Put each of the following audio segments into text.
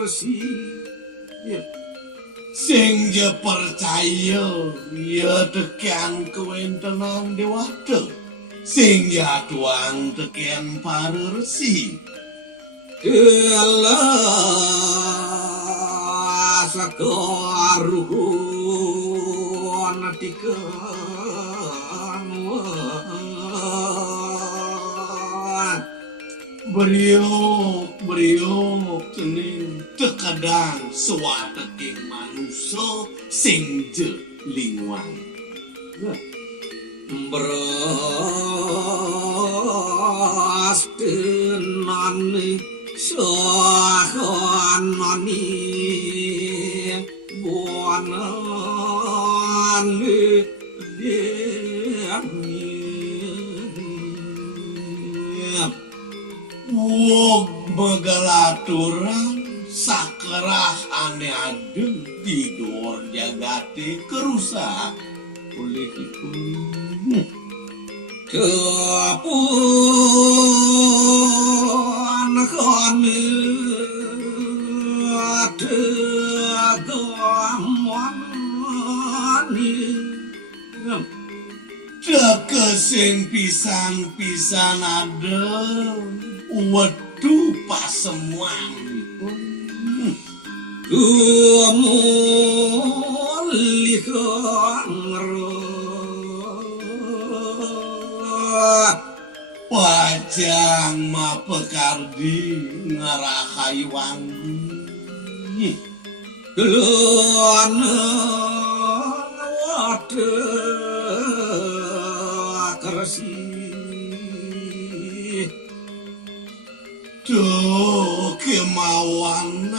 Resi sing je percaya ya tekan kewentenan dewata sing ya tuang tekan para resi Allah sakaruhun natikan beriuk cening tekadang sawateking manusia sing je lingwang beras tenane sahanani buanane begalaturan sakerah ane adeng tidur jagate kerusak oleh itu kepun kane tegamani tekesing pisan-pisan adem waduh pasemuan mulihkan wajang mapekardi ngarakai wangi gelana wadah kersi tuh kemauan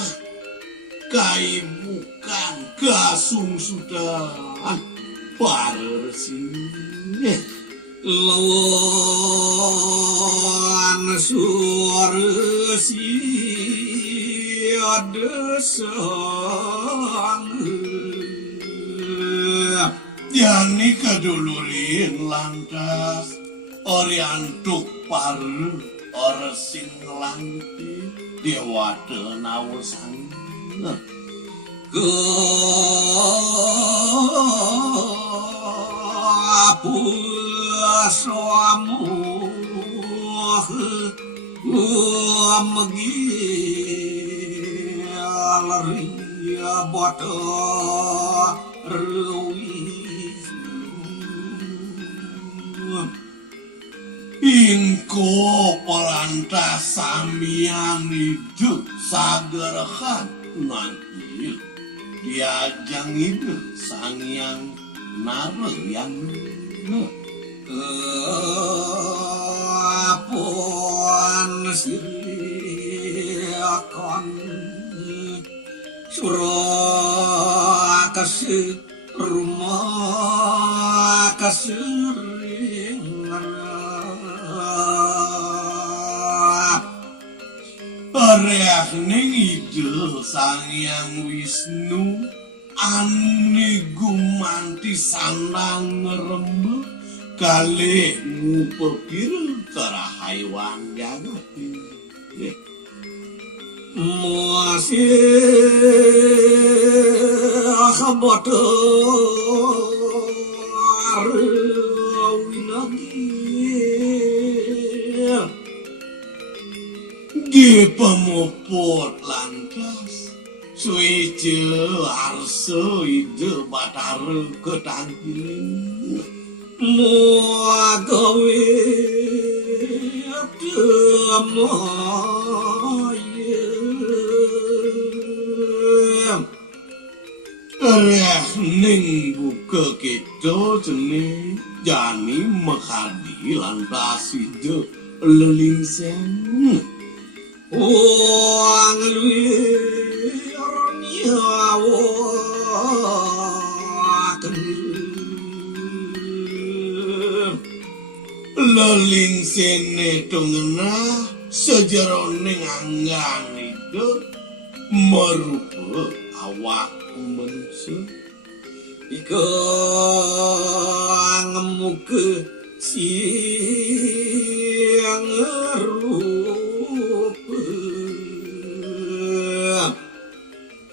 kai bukan gasung sudah parsine lawan suara si ada sang jani kedulurin lantas oriantuk paru orang sing lanti dewata nawasan kepuasamu megi bata ruis ingko pelantas samian hidup sagerahan nanti diajang itu sangyang nara yang apun siriakan surah kasih rumah kaseringan reak ning ide Sangyang Wisnu ane gumanti sandang ngerembek kalih ngupepir karahaywan jagati masih kabatar winagi di pemuput lantas suice arse ide batar ketangkiling gawe demayem reh ning buka kita jeneng jani mekhadi lan tasida lelingsen wang luir nyawa lelingsene tongena sejeroning anggan itu merupa awak manusia ika ngemuke siang rupa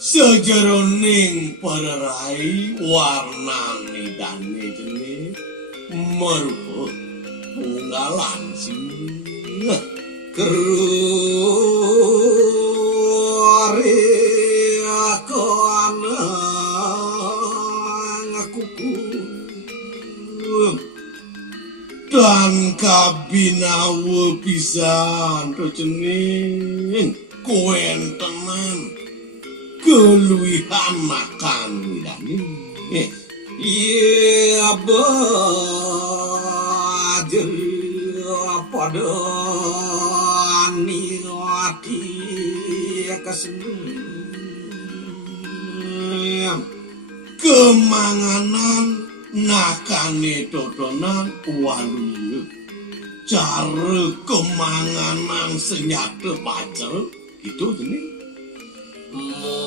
sejeroning pererai warnane dane jenis merupa punggalan sing keruare akana ngakuku dan kabinawa pisan to jeneng koen tenan keluwihan makan widane iya bajer pada niati keseneng kemanganan nakane totonan walu cara kemanganan senyata pacar itu jenis moyu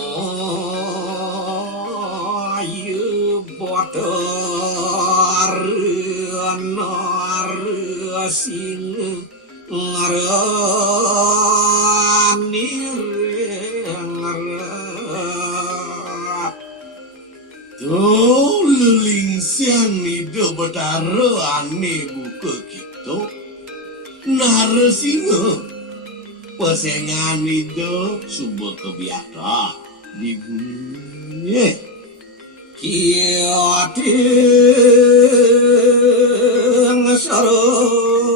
botar sing ngarani ngarat tuh lelingsian itu betara ane buka gitu narasinga pasengan itu subuh kebiasa di gunung kiati ngesarat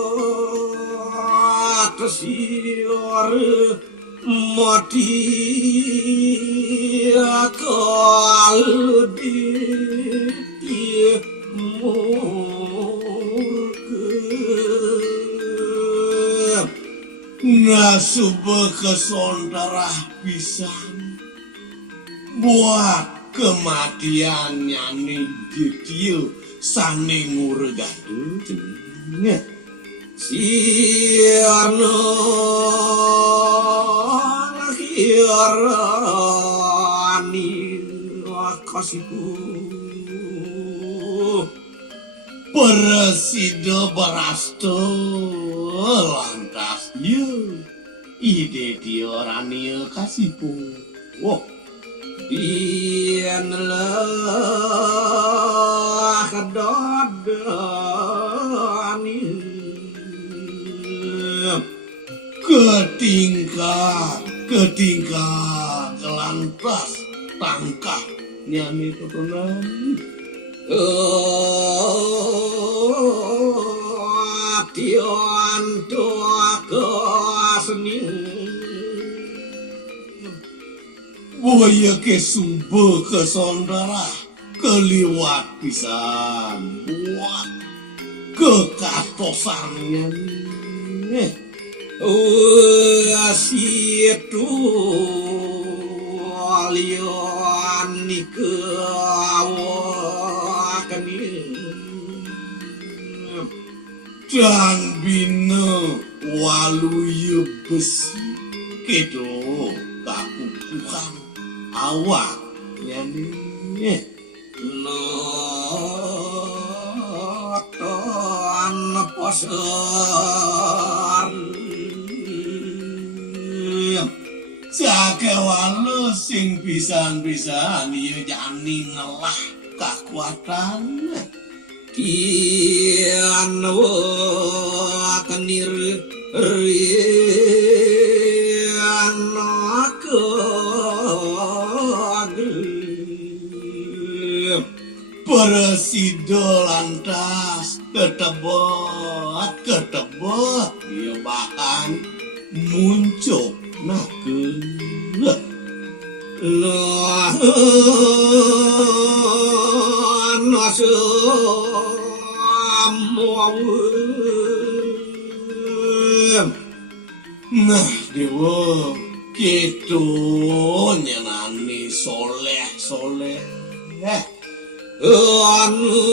siar mati akal di murke nasubah kesondara pisan buat kematiannya nih dia sane ngurgadu jenenge siarno lahiarani akasiku presida barasto lantas ye ide dia orangnya kasipu wah bianlah kedadani ketingkat kelantas tangkah nyami totonan ation tua keseni Waya ke sumber ke saudara keliwat pisan buat kekatosannya asitu alian ke awakani dan bina waluya besi kedo kakukuhan awak nyanyi noton posar sakewala sing pisan-pisan ya jani ngelah kekuatan kian wakanir Presida lantas ketebak dia bahkan muncul nakeun nah dewa gitu nyenani soleh anu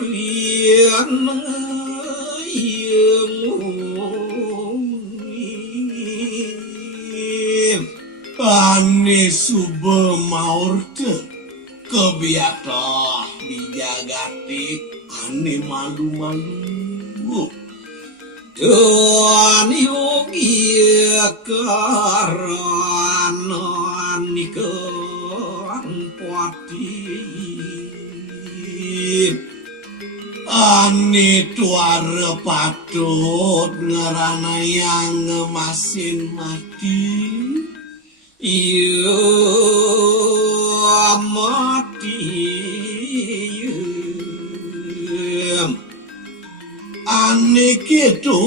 rian ane sube maur teu kebiatoh dijagati ane malu-malu dan yogi karan nikah pati ane tuara patut ngarana yang ngemasin mati iya mati ane gitu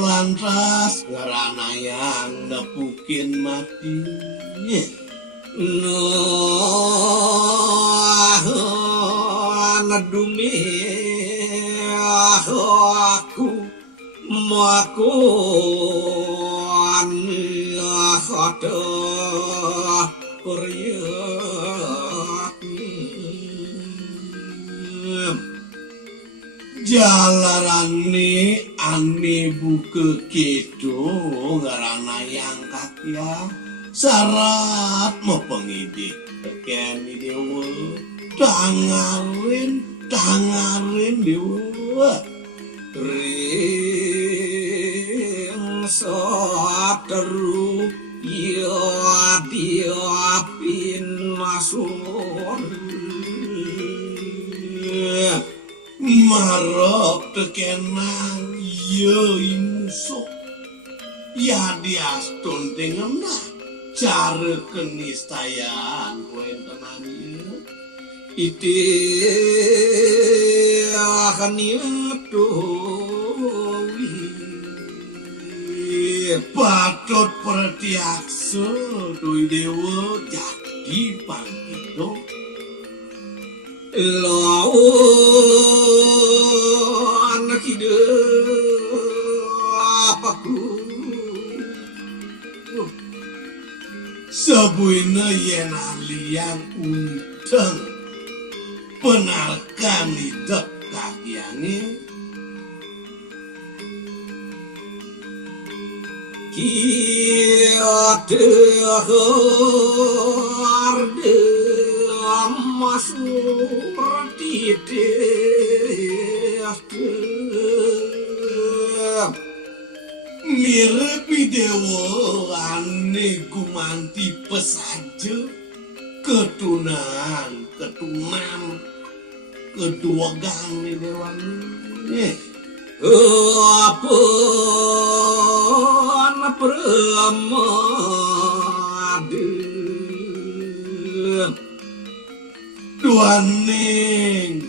lantas ngarana yang nepukin mati nadumi aku maku hata jalarane ane buka kedo ngarana yang kakya syarat mau pengidik tekeni dewa tangarin dewa ring sateru ya diapin masuk marok tekenang ya imusok ya diastun tengenah cara kenistayaan kuen tenangnya ite akan itu patut pertiaksa doi dewa jadi panggido lawan hidup aku sebuina yen alian unteng penarkan hidup kakiange kiate harde masuk mirip dewa ane gumanti pesaja ketunan kedua gang dewa apa pramade duaning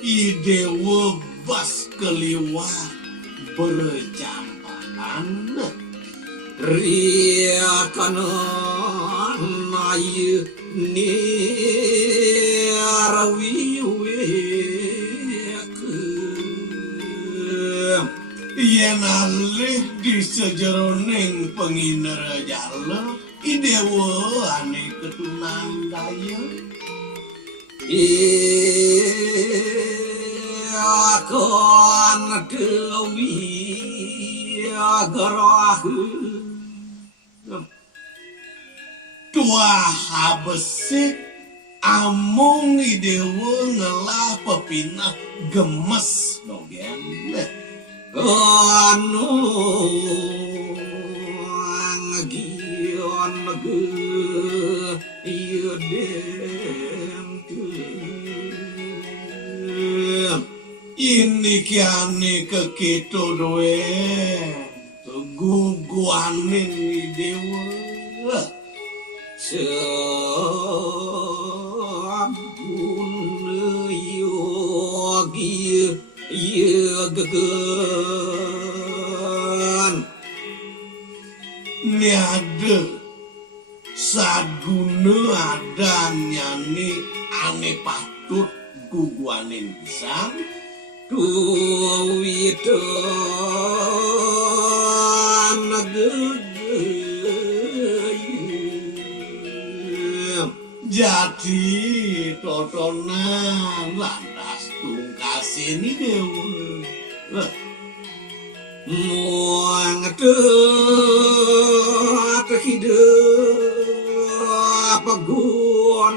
idewa bas keliwat berjampaan ria kanan ayu ni arawiwe yen alih di sejeroning penginara jala idewa ane ketunan daya akan dewi agarahu tua habesik amung idewa ngelah pepinah gemes dogen anu ngagion nege ieu ini kiane keketo doe guguaning dewa sabun yogi ieu gegeun niade saguna adanyane ane patut guguanin pisang duwidan gegeyem jadi totonan lantas tungkasin dewa muang teu hidup pagunon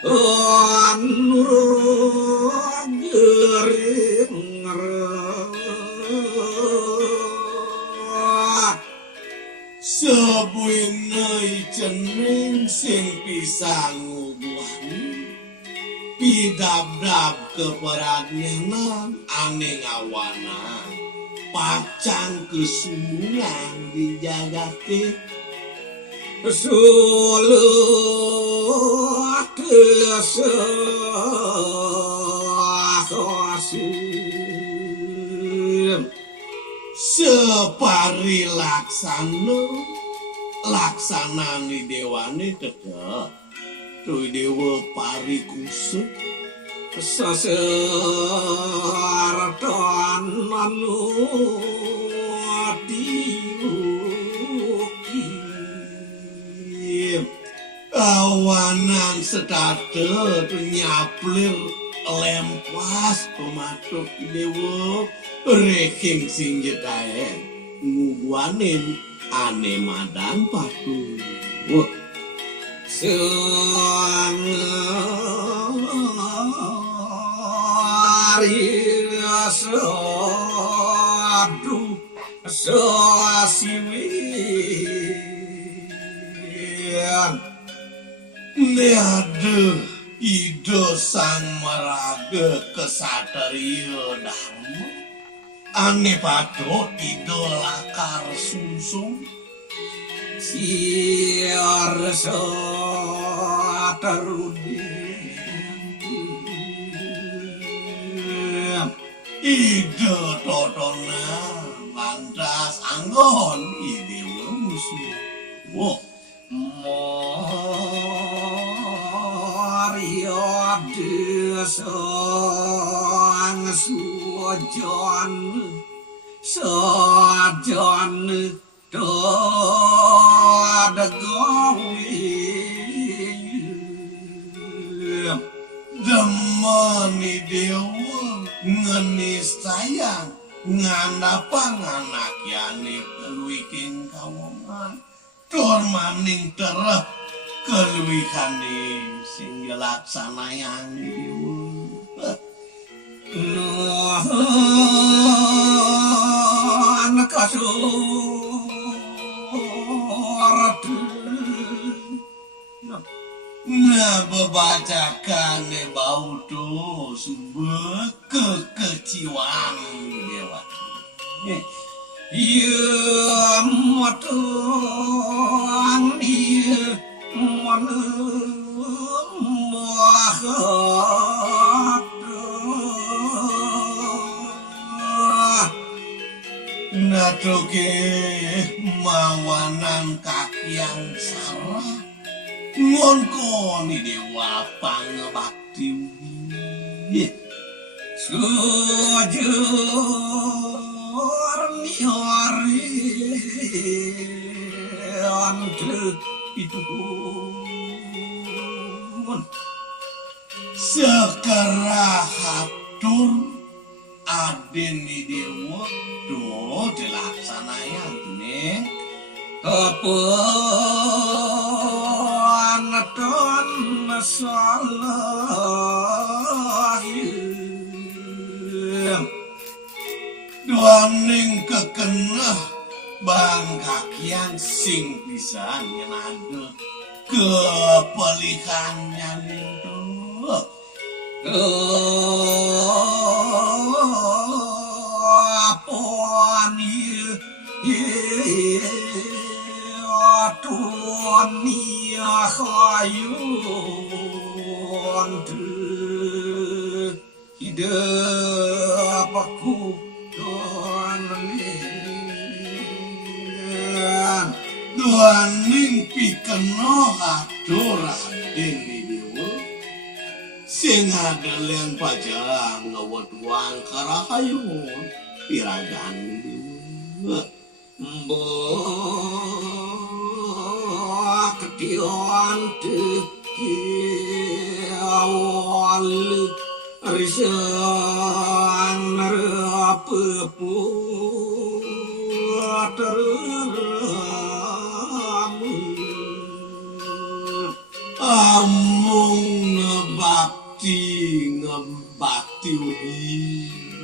kan nurut gering sebuinai ceneng sing pisang ngubuani pidab-dab keperadnyanan ane ngawana pacang kesumungan di jagate sulut kesasosim separi laksanani dewane tetep tuh dewa pari kusuk sasaratan anu diukim awanan setate nyaplir lempas pematuk dewa reking sing jetaen ngubuanin ane madan patuh sadu sasiwian neade ido sang maraga kesatria dharma ane patut ido lakar sungsung siar satarudi ide totona lantas anggon ide musuh wo Maria desang sujan dagawi demani dewa ngenis sayang ngandapang anak yani keluiking kawoman tur maning terep keluwihane sing dilaksanayang dewa nuhun kasurat nah bebacakan bau tuh sumber kekeciwaan dewa iya matuang iya natuke mawanan kakiang salah ngonkoni dewa pangebakti sujur niori antre itu sekerahatur aden ni dewa do dilaksanayan nih kepuanaton salah duaning kekenah bangkakian sing bisa nyenade kepelihannya itu apaan tuan ni khayun depaku Duaning pikeno adora deni dewa sing adelen pajang ngewedwang karahayun piragan mbok ketian teki awal risan rapepu amung ngebakti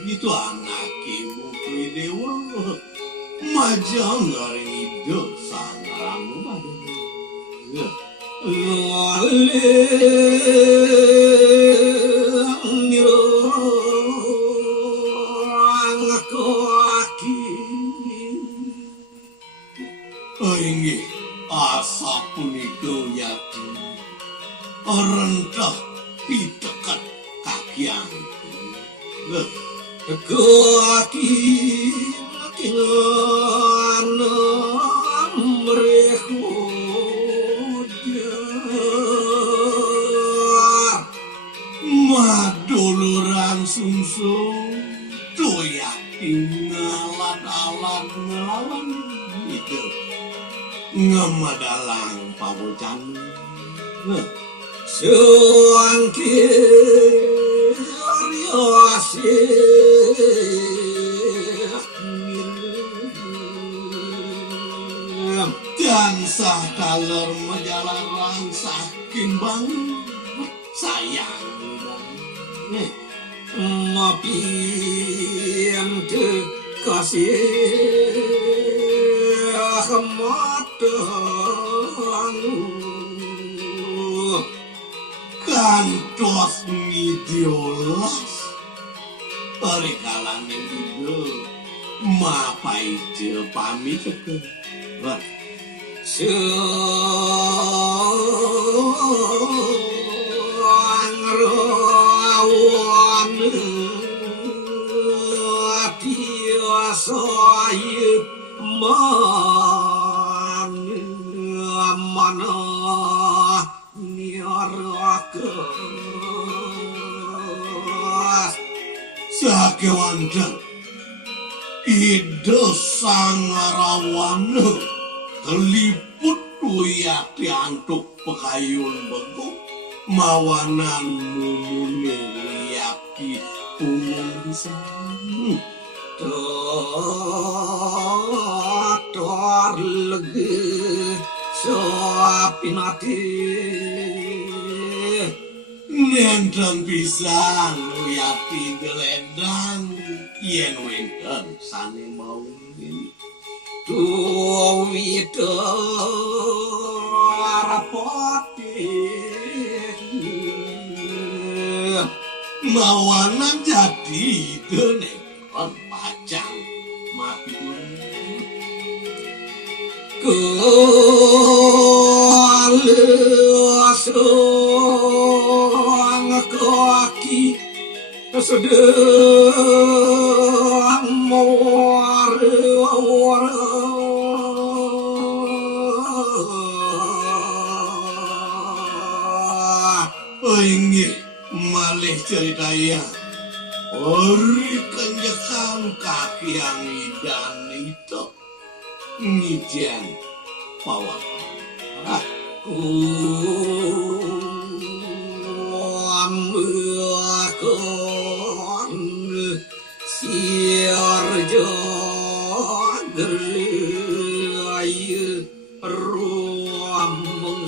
itu anak ibu dewa majang garing hidup sangramu badan Inggih asa punika yati rendah pitekat kakian kaki kilana mereka maduluran sungsung doyak ngalat-alat ngelawan itu ngemadalang pawocan suangki riasi dan sadaler menjalarang saking bang sayang mapian kasih matang kantos ngidiolas perikalan yang hidup mapai je pamit ke seang rawan tiasa mana niaraka sakewanda ide sangarawana keliput uyati antuk pekayun bego mawanan mumune uyati pungung bisa tor lege sapinati nenten pisan uyati gelendang yen wenten sane mau tuwita rapoti mawanan jadi deneng pacang mati kelasang kaki sedang mawar-war inggih malih ceritaya ori kenjekan kaki yang idan itu ngijen pawat ambeakon siarjo geraya ruameng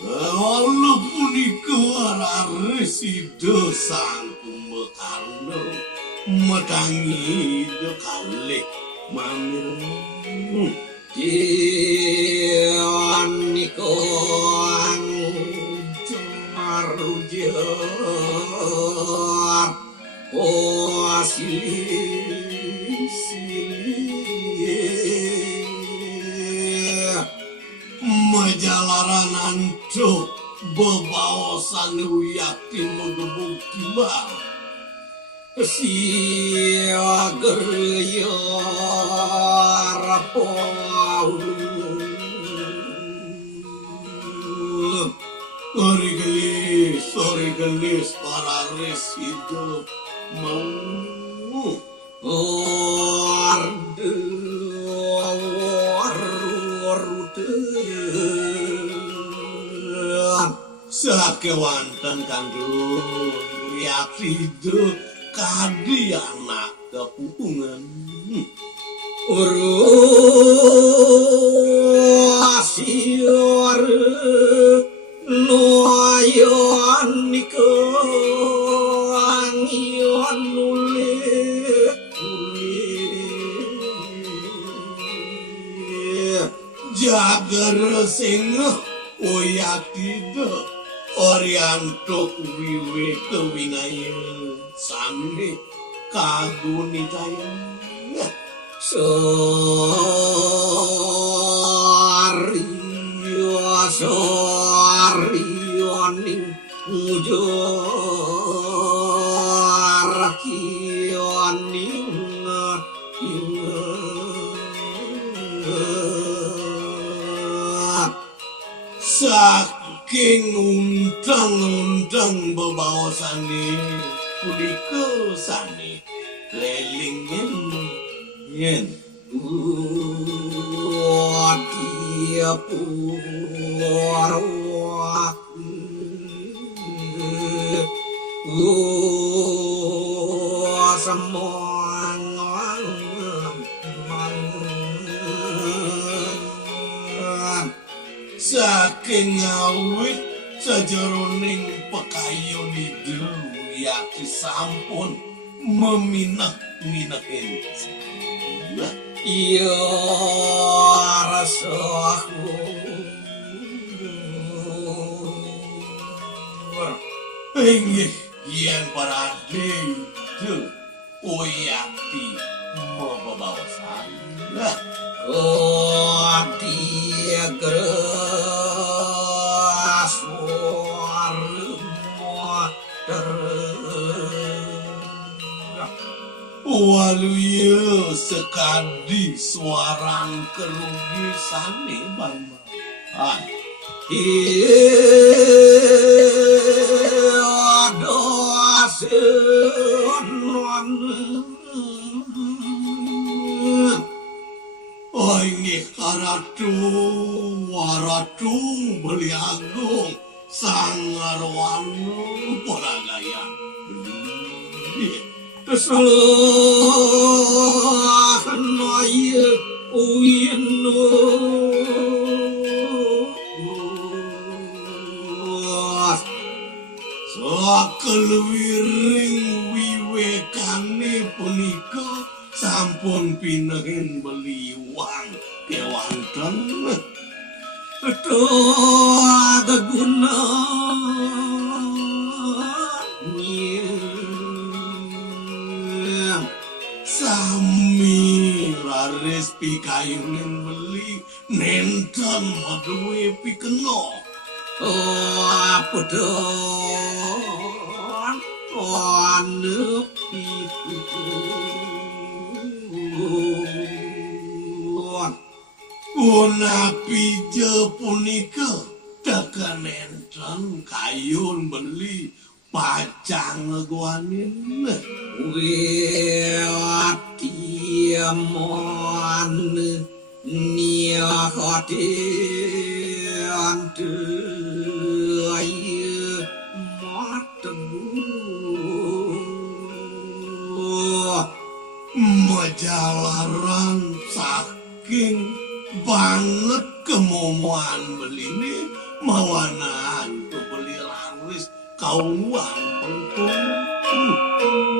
walaupun iku resida sang kumbekarno medangi kalih mamir Tianiko marujar maj Majalaran ancuk bebaosan Wiyati megebuk timbal. Siager ya rapaul Ori gelis para residu mau orde sakewanten kandung Wiyati kadi anak kepupungan asior noyon niko angion nulit jager sing Wiyati Oriantuk wiwe kewingayan sami kagunitayan sorioning mujar kioning saking undang bebaosane punika sane lelingen yen dia puarwak saking awit sajeroning pekayon itu Wiyati sampun meminah-minahin iya rasaku inggih yen parade itu Wiyati membawasan dia geras waluya sekadi suaran kerugisane bambahan ada senon oh ini waratu beli agung sangarwanu poragaya kesalahan uyeno sakeluwiring wiwekane punika sampun pinahen beliwang kewanten ada guna sami laris pikayunin beli nenten maduwe pikeno apa don anu Unapi je punika tekan enten kayun beli pacang ngeguanin Wiyati mon nia hati ante ayu matamu majalaran saking banget kemomoan beline mawanaan tuh beli laris kauan pentung